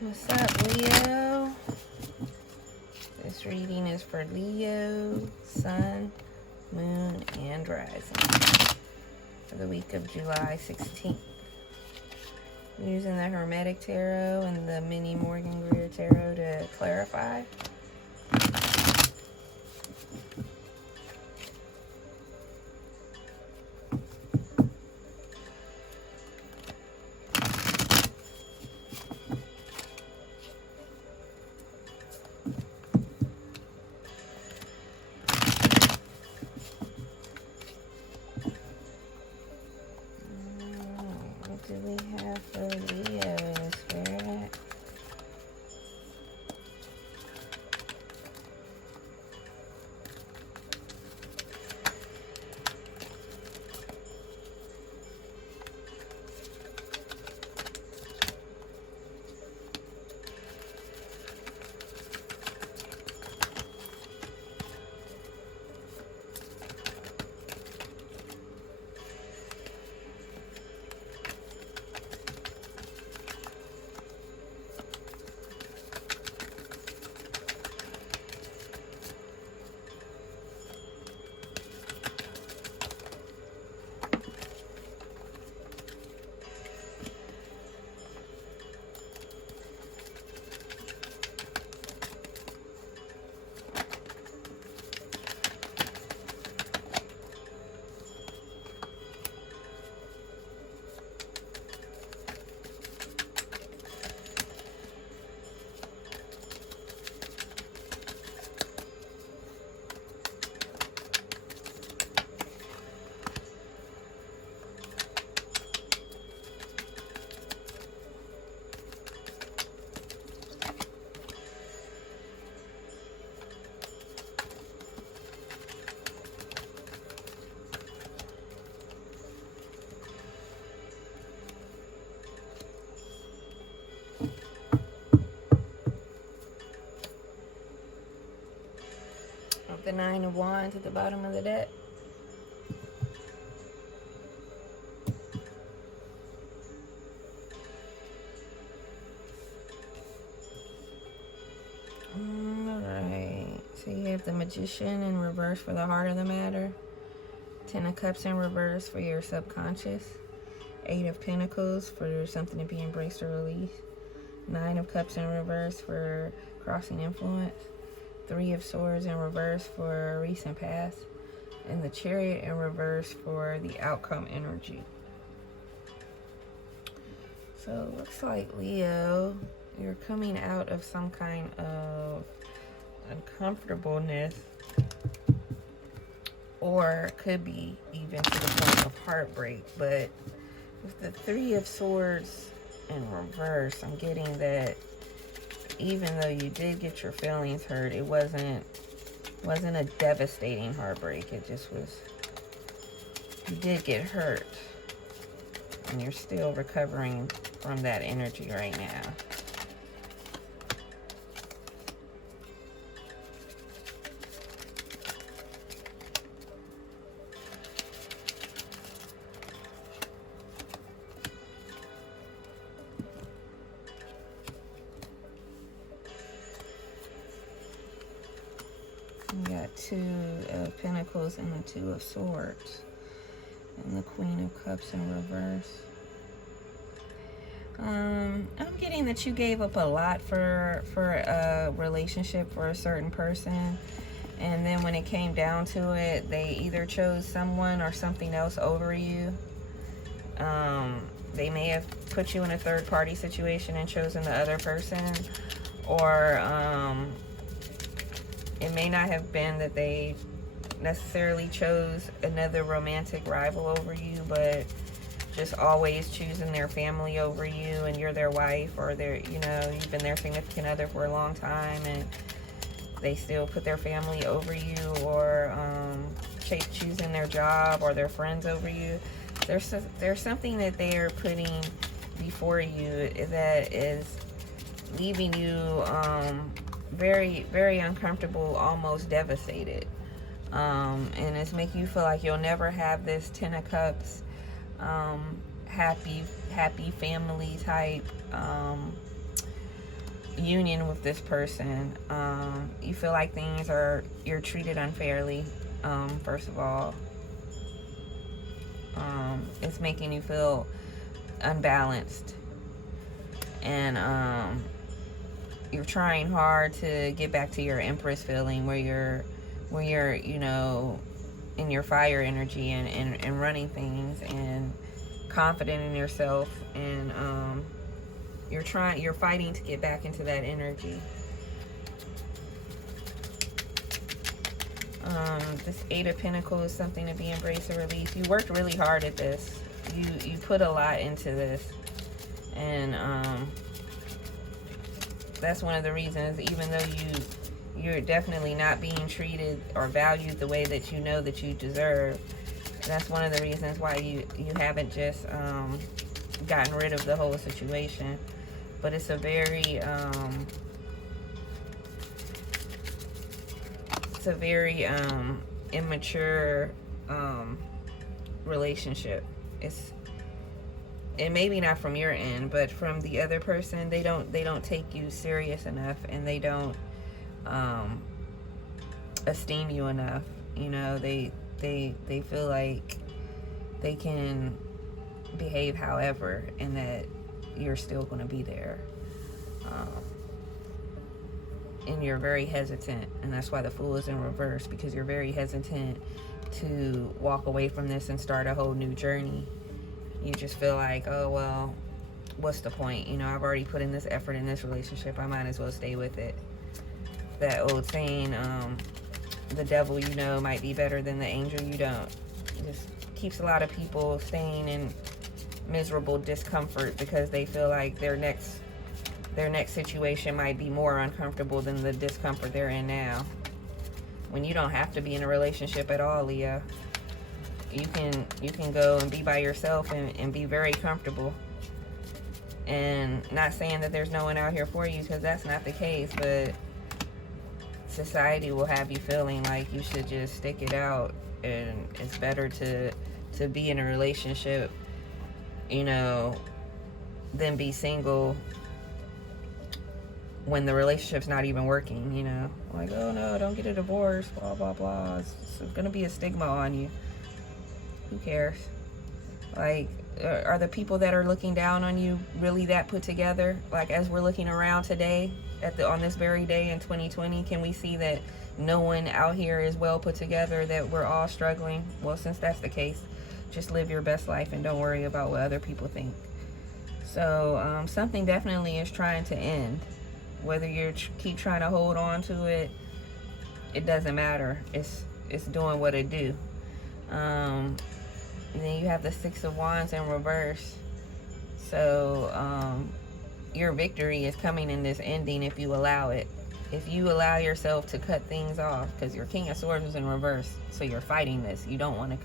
What's up, Leo? This reading is for Leo, Sun, Moon, and Rising for the week of July 16th. I'm using the Hermetic Tarot and the Mini Morgan Greer Tarot to clarify. What do we have for Leo, Spirit? The Nine of Wands at the bottom of the deck. Alright, so you have the Magician in reverse for the heart of the matter. Ten of Cups in reverse for your subconscious. Eight of Pentacles for something to be embraced or released. Nine of Cups in reverse for crossing influence. Three of Swords in reverse for recent past. And the Chariot in reverse for the outcome energy. So it looks like, Leo, you're coming out of some kind of uncomfortableness, or could be even to the point of heartbreak. But with the Three of Swords in reverse, I'm getting that even though you did get your feelings hurt, it wasn't a devastating heartbreak. It just was, you did get hurt, and you're still recovering from that energy right now. You got Two of Pentacles and the Two of Swords. And the Queen of Cups in reverse. I'm getting that you gave up a lot for a relationship for a certain person. And then when it came down to it, they either chose someone or something else over you. They may have put you in a third-party situation and chosen the other person. Or it may not have been that they necessarily chose another romantic rival over you, but just always choosing their family over you, and you're their wife, or you've been their significant other for a long time, and they still put their family over you, or choosing their job or their friends over you. There's something that they are putting before you that is leaving you very, very uncomfortable, almost devastated. And it's making you feel like you'll never have this Ten of Cups happy family type union with this person. You feel like you're treated unfairly, first of all. It's making you feel unbalanced. And you're trying hard to get back to your Empress feeling where you're, you know, in your fire energy and running things and confident in yourself, and you're fighting to get back into that energy. This Eight of Pentacles is something to be embraced or released. You worked really hard at this. You put a lot into this, and that's one of the reasons, even though you're definitely not being treated or valued the way that you know that you deserve. That's one of the reasons why you haven't just gotten rid of the whole situation. But it's a very immature relationship. And maybe not from your end, but from the other person, they don't take you serious enough, and they don't esteem you enough. You know, they feel like they can behave however, and that you're still going to be there. And you're very hesitant, and that's why the Fool is in reverse, because you're very hesitant to walk away from this and start a whole new journey. You just feel like, oh, well, what's the point? You know, I've already put in this effort in this relationship. I might as well stay with it. That old saying, the devil you know might be better than the angel you don't. It just keeps a lot of people staying in miserable discomfort because they feel like their next situation might be more uncomfortable than the discomfort they're in now. When you don't have to be in a relationship at all, Leo. You can go and be by yourself and be very comfortable. And not saying that there's no one out here for you, because that's not the case, but society will have you feeling like you should just stick it out, and it's better to be in a relationship, you know, than be single when the relationship's not even working, you know. Like, oh no, don't get a divorce, blah, blah, blah. It's gonna be a stigma on you. Who cares? Like, are the people that are looking down on you really that put together? Like, as we're looking around today, on this very day in 2020, can we see that no one out here is well put together, that we're all struggling? Well, since that's the case, just live your best life and don't worry about what other people think. So, something definitely is trying to end. Whether you keep trying to hold on to it, it doesn't matter. It's doing what it do. And then you have the Six of Wands in reverse. So your victory is coming in this ending if you allow it. If you allow yourself to cut things off, because your King of Swords is in reverse, so you're fighting this. You don't want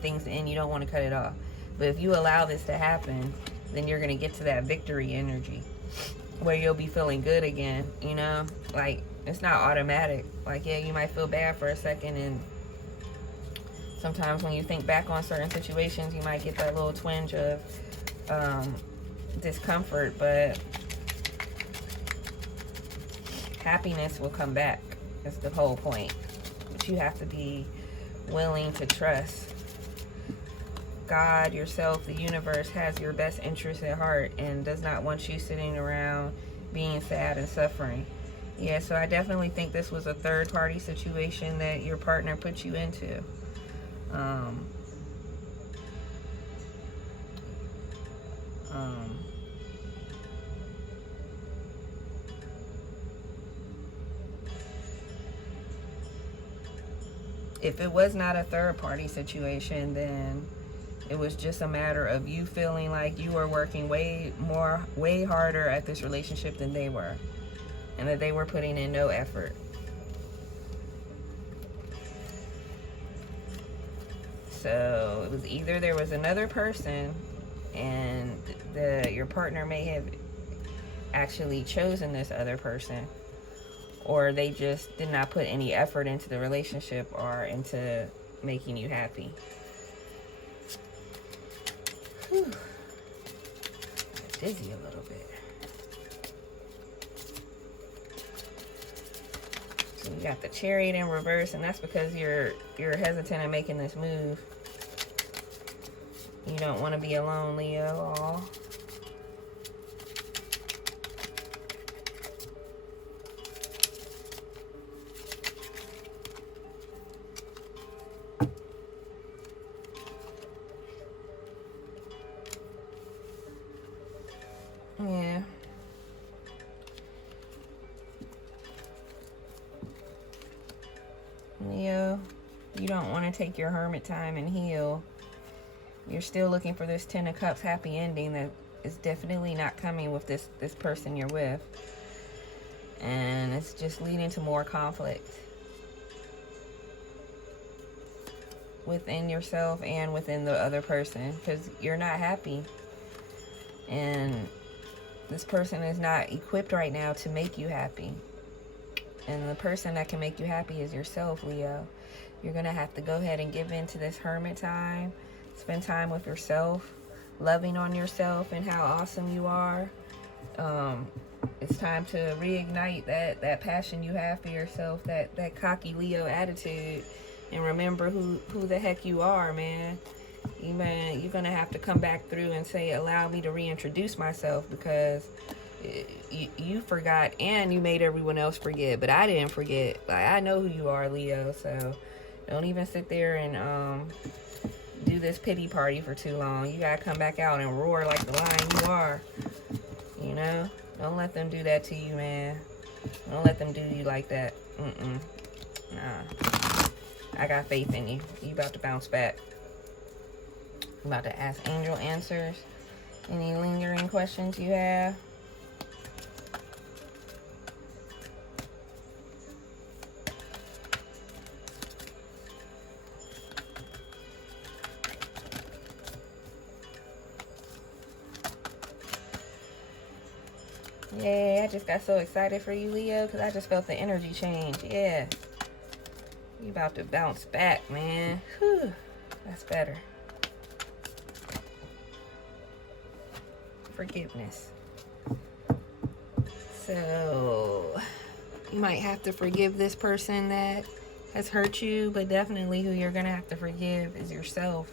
things to end. You don't want to cut it off. But if you allow this to happen, then you're going to get to that victory energy where you'll be feeling good again, you know? Like, it's not automatic. Like, yeah, you might feel bad for a second, and sometimes when you think back on certain situations, you might get that little twinge of discomfort, but happiness will come back. That's the whole point. But you have to be willing to trust. God, yourself, the universe has your best interest at heart and does not want you sitting around being sad and suffering. Yeah, so I definitely think this was a third-party situation that your partner put you into. If it was not a third-party situation, then it was just a matter of you feeling like you were working way harder at this relationship than they were, and that they were putting in no effort. So it was either there was another person and your partner may have actually chosen this other person, or they just did not put any effort into the relationship or into making you happy. Whew. Dizzy a little bit. You got the Chariot in reverse, and that's because you're hesitant in making this move. You don't want to be alone, Leo. Aw. Yeah. Leo, you don't want to take your hermit time and heal. You're still looking for this Ten of Cups happy ending that is definitely not coming with this person you're with. And it's just leading to more conflict within yourself and within the other person, because you're not happy. And this person is not equipped right now to make you happy. And the person that can make you happy is yourself, Leo. You're going to have to go ahead and give in to this hermit time. Spend time with yourself, loving on yourself and how awesome you are. It's time to reignite that passion you have for yourself, that cocky Leo attitude. And remember who the heck you are, man. You're going to have to come back through and say, allow me to reintroduce myself, because you forgot and you made everyone else forget, but I didn't forget. Like, I know who you are, Leo, so don't even sit there and do this pity party for too long. You gotta come back out and roar like the lion you are. You know? Don't let them do that to you, man. Don't let them do you like that. Nah. I got faith in you. You about to bounce back. I'm about to ask angel answers. Any lingering questions you have? Yeah, I just got so excited for you, Leo, because I just felt the energy change. Yeah. You about to bounce back, man. Whew. That's better. Forgiveness. So, you might have to forgive this person that has hurt you, but definitely who you're going to have to forgive is yourself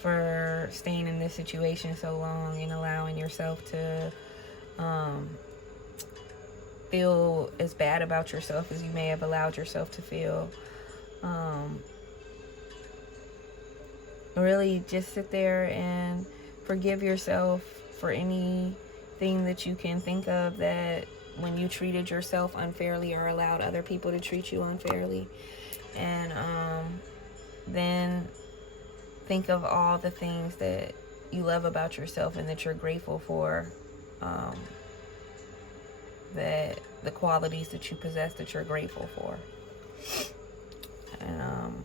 for staying in this situation so long and allowing yourself to feel as bad about yourself as you may have allowed yourself to feel. Really just sit there and forgive yourself for anything that you can think of that when you treated yourself unfairly or allowed other people to treat you unfairly. And then think of all the things that you love about yourself and that you're grateful for. That the qualities that you possess that you're grateful for. And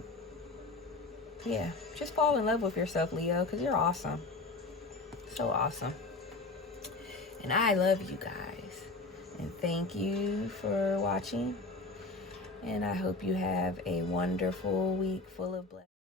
yeah, just fall in love with yourself, Leo, because you're awesome. So awesome. And I love you guys. And thank you for watching. And I hope you have a wonderful week full of blessings.